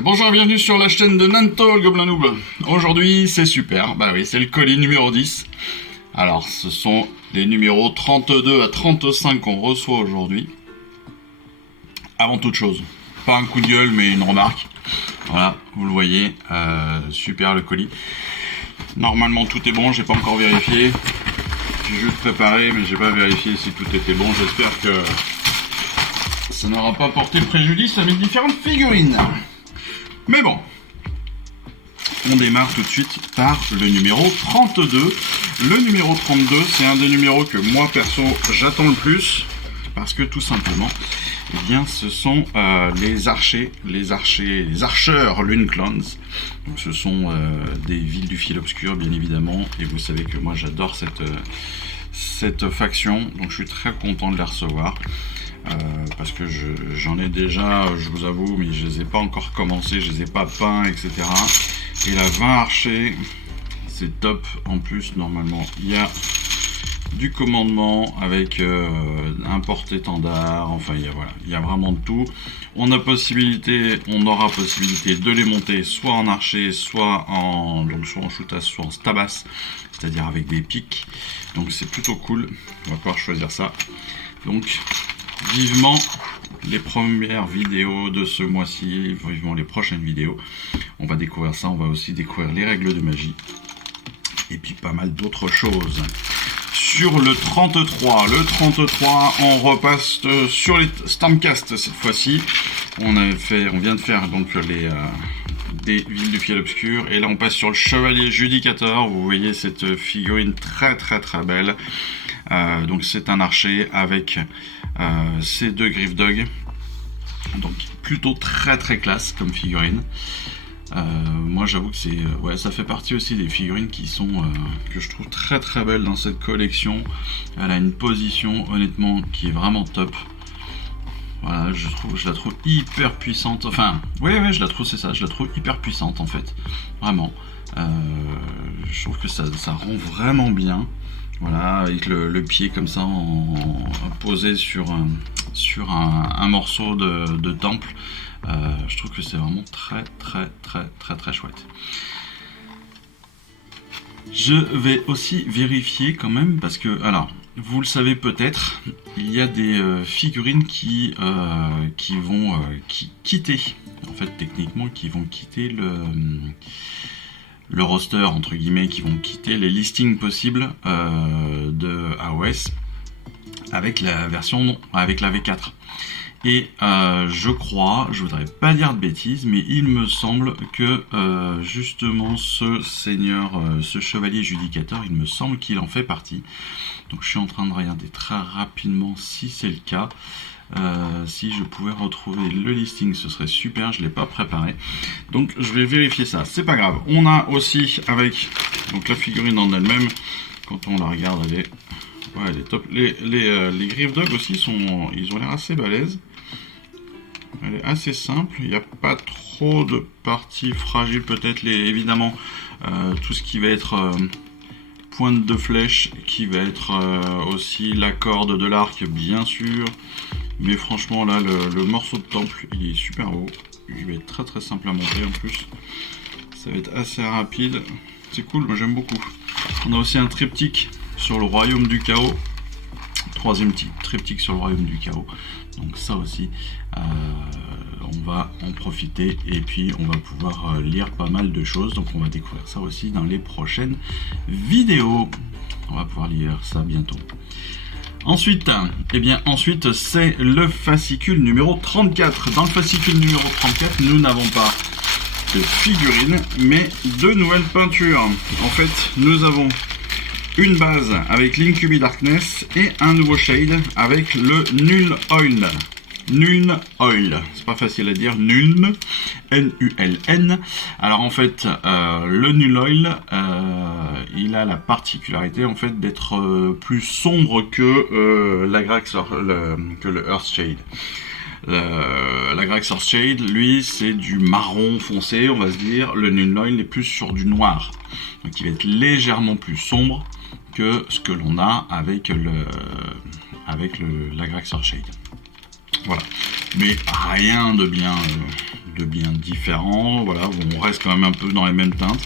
Et bonjour et bienvenue sur la chaîne de Nanto, le Gobelin Noob. Aujourd'hui, c'est super, bah oui, c'est le colis numéro 10. Alors, ce sont les numéros 32 à 35 qu'on reçoit aujourd'hui. Avant toute chose, pas un coup de gueule, mais une remarque. Voilà, vous le voyez, super le colis. Normalement, tout est bon, j'ai pas encore vérifié. J'ai juste préparé, mais j'ai pas vérifié si tout était bon. J'espère que ça n'aura pas porté préjudice à mes différentes figurines. Mais bon, on démarre tout de suite par le numéro 32. Le numéro 32, c'est un des numéros que moi, perso, j'attends le plus. Parce que tout simplement, eh bien, ce sont les archeurs Lune Clans. Donc, ce sont des villes du fil obscur, bien évidemment. Et vous savez que moi, j'adore cette faction. Donc, je suis très content de les recevoir. Parce que j'en ai déjà, je vous avoue, mais je les ai pas encore commencé, je les ai pas peints, etc. Et la 20 archers, c'est top. En plus, normalement, il y a du commandement avec un porte-étendard. Enfin, il y a vraiment de tout. On aura possibilité de les monter soit en archer, soit en shootass, soit en stabas, c'est-à-dire avec des pics. Donc c'est plutôt cool. On va pouvoir choisir ça. Donc vivement les premières vidéos de ce mois-ci, vivement les prochaines vidéos. On va découvrir ça, on va aussi découvrir les règles de magie. Et puis pas mal d'autres choses. Sur le 33, on repasse sur les Stormcast cette fois-ci. On vient de faire donc des villes du fiel obscur. Et là on passe sur le Chevalier Judicateur. Vous voyez cette figurine très belle. Donc c'est un archer avec ces deux Griffdog. Donc plutôt très classe comme figurine. Moi j'avoue que ça fait partie aussi des figurines qui sont que je trouve très belles dans cette collection. Elle a une position honnêtement qui est vraiment top. Voilà, je la trouve hyper puissante. Enfin, ouais, je la trouve hyper puissante en fait. Vraiment. Je trouve que ça rend vraiment bien. Voilà, avec le pied comme ça posé sur un morceau de temple. Je trouve que c'est vraiment très chouette. Je vais aussi vérifier quand même parce que, alors, vous le savez peut-être, il y a des figurines qui vont quitter, en fait techniquement, qui vont quitter le roster entre guillemets, qui vont quitter les listings possibles de AOS avec la V4. Et je voudrais pas dire de bêtises, mais il me semble que justement ce seigneur, ce chevalier judicateur, il me semble qu'il en fait partie. Donc je suis en train de regarder très rapidement si c'est le cas. Si je pouvais retrouver le listing, ce serait super, je ne l'ai pas préparé. Donc je vais vérifier ça, c'est pas grave. On a aussi avec donc la figurine en elle-même, quand on la regarde, elle est top. Les Griffdog aussi ils ont l'air assez balèzes. Elle est assez simple, il n'y a pas trop de parties fragiles, peut-être évidemment tout ce qui va être pointe de flèche, qui va être aussi la corde de l'arc bien sûr, mais franchement là le morceau de temple il est super beau, il va être très simple à monter en plus, ça va être assez rapide, c'est cool, moi j'aime beaucoup. On a aussi un triptyque sur le royaume du chaos, troisième triptyque sur le royaume du chaos, donc ça aussi on va en profiter et puis on va pouvoir lire pas mal de choses, donc on va découvrir ça aussi dans les prochaines vidéos. On va pouvoir lire ça bientôt. Ensuite, c'est le fascicule numéro 34. Dans le fascicule numéro 34, nous n'avons pas de figurines, mais de nouvelles peintures. En fait, nous avons une base avec l'Incubi Darkness et un nouveau shade avec le Nuln Oil. Nuln Oil, c'est pas facile à dire, Nuln, N-U-L-N. Alors en fait, le Nuln Oil, il a la particularité en fait d'être plus sombre que le Earthshade. La Grax Earthshade, lui, c'est du marron foncé, on va se dire. Le Nuln Oil est plus sur du noir, donc il va être légèrement plus sombre que ce que l'on a avec la Grax Earthshade. Voilà, mais rien de bien de bien différents. Voilà, on reste quand même un peu dans les mêmes teintes.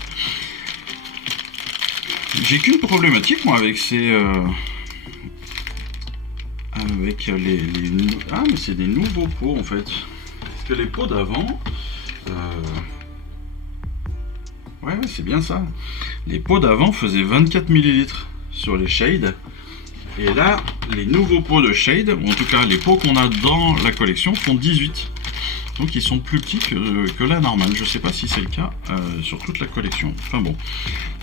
J'ai qu'une problématique moi avec ces... avec les... Ah mais c'est des nouveaux pots en fait. Parce que les pots d'avant... Ouais, c'est bien ça. Les pots d'avant faisaient 24 ml sur les shades. Et là, les nouveaux pots de shade, ou en tout cas les pots qu'on a dans la collection, font 18. Donc ils sont plus petits que la normale. Je sais pas si c'est le cas sur toute la collection. Enfin bon.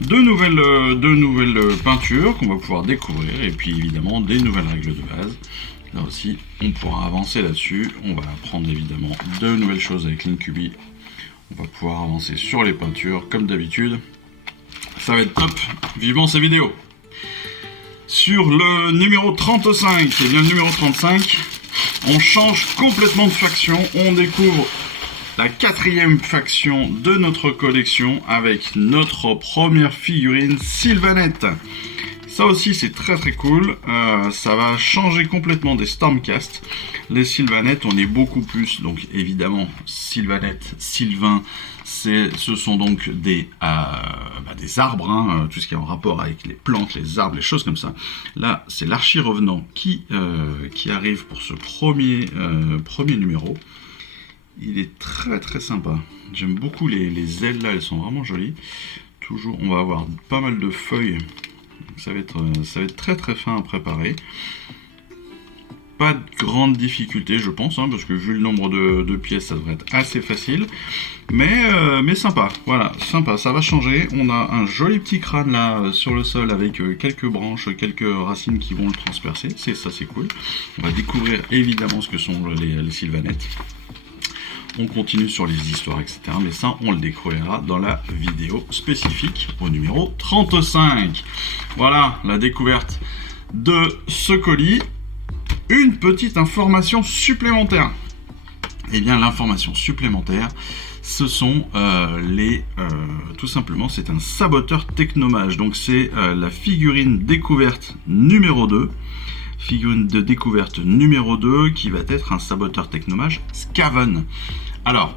Deux nouvelles peintures qu'on va pouvoir découvrir. Et puis évidemment des nouvelles règles de base. Là aussi, on pourra avancer là-dessus. On va apprendre évidemment de nouvelles choses avec l'Incubi. On va pouvoir avancer sur les peintures comme d'habitude. Ça va être top. Vivement ces vidéos. Sur le numéro 35, c'est bien le numéro 35, on change complètement de faction. On découvre la 4e faction de notre collection avec notre première figurine Sylvanette. Ça aussi c'est très très cool, ça va changer complètement des Stormcast. Les Sylvanettes, on est beaucoup plus, donc évidemment Sylvanette, Sylvain, ce sont donc des arbres, hein, tout ce qui est en rapport avec les plantes, les arbres, les choses comme ça. Là c'est l'Archi-Revenant qui arrive pour ce premier numéro. Il est très très sympa, j'aime beaucoup les ailes là, elles sont vraiment jolies. Toujours, on va avoir pas mal de feuilles. Ça va être très très fin à préparer. Pas de grande difficulté je pense, hein, parce que vu le nombre de pièces ça devrait être assez facile. Mais sympa, voilà, sympa, ça va changer. On a un joli petit crâne là sur le sol avec quelques branches, quelques racines qui vont le transpercer. C'est cool. On va découvrir évidemment ce que sont les Sylvanettes. On continue sur les histoires, etc. Mais ça, on le découvrira dans la vidéo spécifique au numéro 35. Voilà, la découverte de ce colis. Une petite information supplémentaire. Eh bien, l'information supplémentaire, ce sont tout simplement, c'est un saboteur technomage. Donc, c'est la figurine découverte numéro 2. Figurine de découverte numéro 2 qui va être un saboteur technomage Skaven. Alors,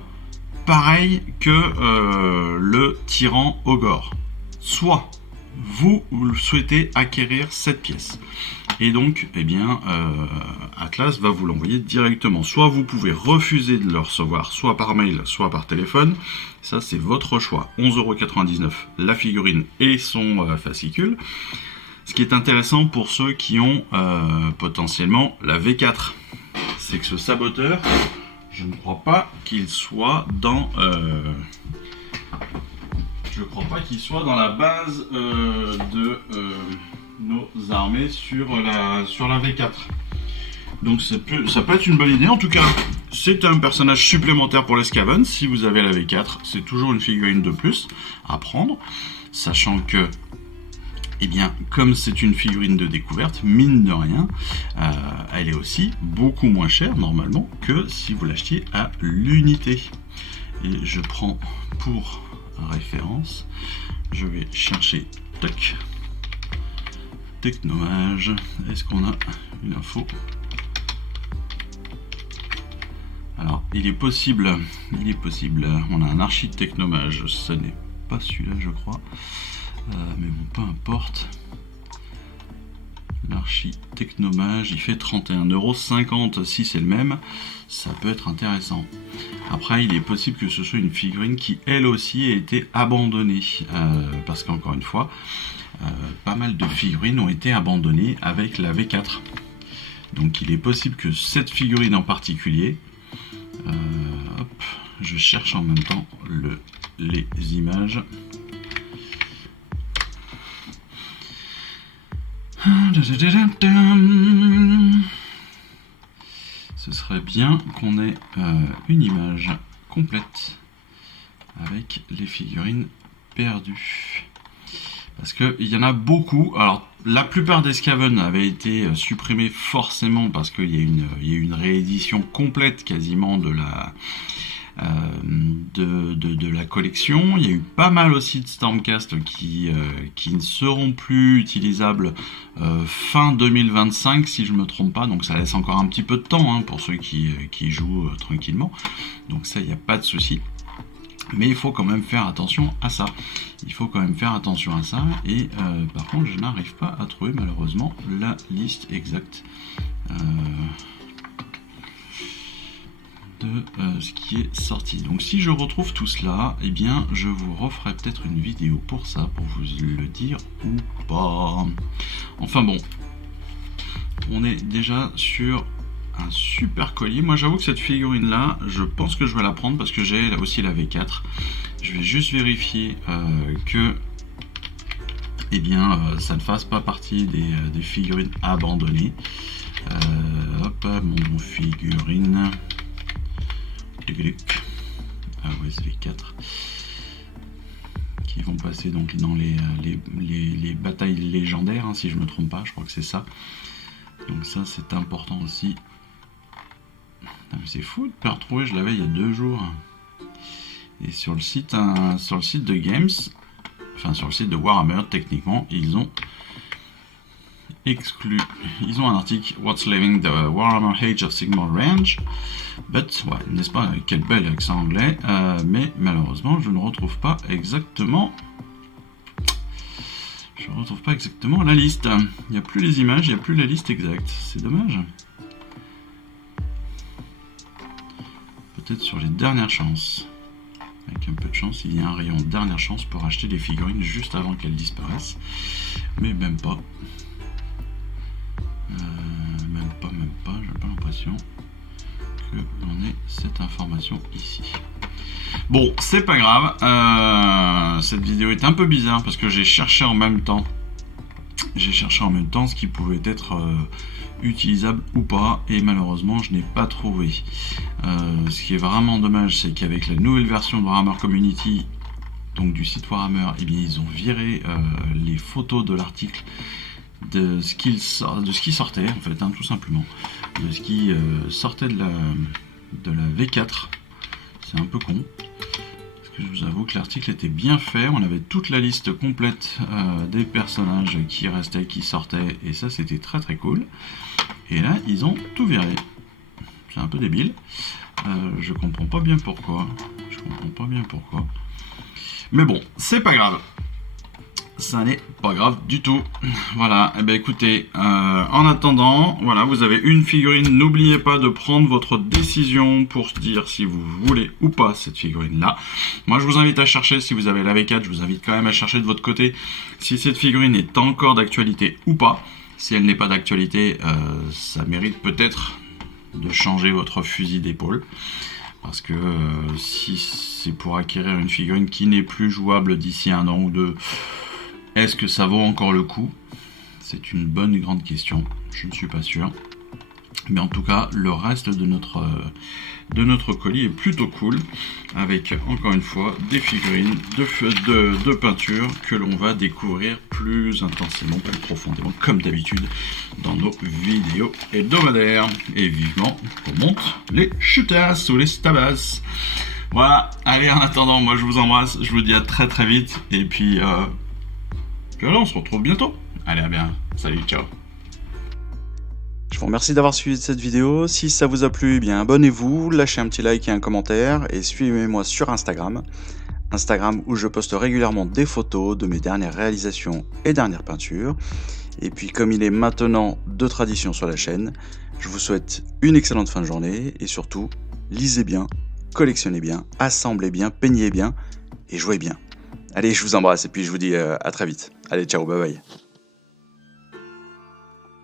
pareil que le tyran Ogre. Soit vous souhaitez acquérir cette pièce. Et donc, eh bien, Atlas va vous l'envoyer directement. Soit vous pouvez refuser de le recevoir, soit par mail, soit par téléphone. Ça, c'est votre choix. 11,99 € la figurine et son fascicule. Ce qui est intéressant pour ceux qui ont potentiellement la V4, c'est que ce saboteur, je ne crois pas qu'il soit dans la base de nos armées sur la V4. Donc ça peut être une bonne idée. En tout cas, c'est un personnage supplémentaire pour les Skaven. Si vous avez la V4, c'est toujours une figurine de plus à prendre, sachant que eh bien, comme c'est une figurine de découverte, mine de rien, elle est aussi beaucoup moins chère normalement que si vous l'achetiez à l'unité. Et je prends pour référence, je vais chercher toc, technomage. Est-ce qu'on a une info? Alors, il est possible, on a un archi-technomage, ce n'est pas celui-là je crois. Mais bon, peu importe. L'archi-technomage, il fait 31,50 € si c'est le même. Ça peut être intéressant. Après, il est possible que ce soit une figurine qui, elle aussi, ait été abandonnée. Parce qu'encore une fois, pas mal de figurines ont été abandonnées avec la V4. Donc, il est possible que cette figurine en particulier... hop, je cherche en même temps les images... Ce serait bien qu'on ait une image complète avec les figurines perdues. Parce qu'il y en a beaucoup. Alors, la plupart des Skaven avaient été supprimés forcément parce qu'il y a une réédition complète quasiment de de la collection. Il y a eu pas mal aussi de Stormcast qui ne seront plus utilisables fin 2025 si je me trompe pas, donc ça laisse encore un petit peu de temps pour ceux qui jouent tranquillement, donc ça il n'y a pas de souci. Mais il faut quand même faire attention à ça. Et par contre, je n'arrive pas à trouver malheureusement la liste exacte de ce qui est sorti. Donc si je retrouve tout cela, eh bien je vous referai peut-être une vidéo pour ça, pour vous le dire ou pas. Enfin bon, on est déjà sur un super colis. Moi j'avoue que cette figurine là, je pense que je vais la prendre parce que j'ai aussi la V4. Je vais juste vérifier que ça ne fasse pas partie des figurines abandonnées. Hop, mon figurine AOS V4 qui vont passer donc dans les batailles légendaires, si je me trompe pas, je crois que c'est ça. Donc ça c'est important aussi. C'est fou de ne pas retrouver, je l'avais il y a 2 jours. Et sur le site de Games, enfin sur le site de Warhammer, techniquement, ils ont exclu. Ils ont un article What's Leaving the Warhammer Age of Sigmar Range. But, ouais, n'est-ce pas, quel bel accent anglais. Mais malheureusement, je ne retrouve pas exactement. Je ne retrouve pas exactement la liste. Il n'y a plus les images, il n'y a plus la liste exacte. C'est dommage. Peut-être sur les dernières chances. Avec un peu de chance, il y a un rayon dernière chance pour acheter les figurines juste avant qu'elles disparaissent. Mais même pas. Même pas, j'ai pas l'impression que l'on ait cette information ici. Bon, c'est pas grave. Cette vidéo est un peu bizarre parce que j'ai cherché en même temps. Ce qui pouvait être utilisable ou pas, et malheureusement je n'ai pas trouvé. Ce qui est vraiment dommage, c'est qu'avec la nouvelle version de Warhammer Community, donc du site Warhammer, ils ont viré les photos de l'article de ce qui sortait en fait, tout simplement, de ce qui sortait de la V4. C'est un peu con. Je vous avoue que l'article était bien fait, on avait toute la liste complète des personnages qui restaient, qui sortaient, et ça c'était très très cool. Et là ils ont tout viré. C'est un peu débile. Je comprends pas bien pourquoi. Mais bon, c'est pas grave. Ça n'est pas grave du tout. Voilà, et bien écoutez, en attendant, voilà, vous avez une figurine. N'oubliez pas de prendre votre décision pour dire si vous voulez ou pas cette figurine-là. Moi, je vous invite à chercher, si vous avez la V4, je vous invite quand même à chercher de votre côté si cette figurine est encore d'actualité ou pas. Si elle n'est pas d'actualité, ça mérite peut-être de changer votre fusil d'épaule. Parce que si c'est pour acquérir une figurine qui n'est plus jouable d'ici 1 an ou 2, est-ce que ça vaut encore le coup? C'est une bonne et grande question, je ne suis pas sûr. Mais en tout cas, le reste de notre colis est plutôt cool, avec encore une fois des figurines de peinture que l'on va découvrir plus intensément, plus profondément, comme d'habitude, dans nos vidéos hebdomadaires. Et vivement qu'on monte les chutas ou les stabas. Voilà, allez, en attendant, moi je vous embrasse, je vous dis à très très vite, et puis là, on se retrouve bientôt. Allez, à bien. Salut, ciao. Je vous remercie d'avoir suivi cette vidéo. Si ça vous a plu, eh bien abonnez-vous, lâchez un petit like et un commentaire, et suivez-moi sur Instagram. Instagram où je poste régulièrement des photos de mes dernières réalisations et dernières peintures. Et puis comme il est maintenant de tradition sur la chaîne, je vous souhaite une excellente fin de journée, et surtout, lisez bien, collectionnez bien, assemblez bien, peignez bien, et jouez bien. Allez, je vous embrasse et puis je vous dis à très vite. Allez, ciao, bye bye.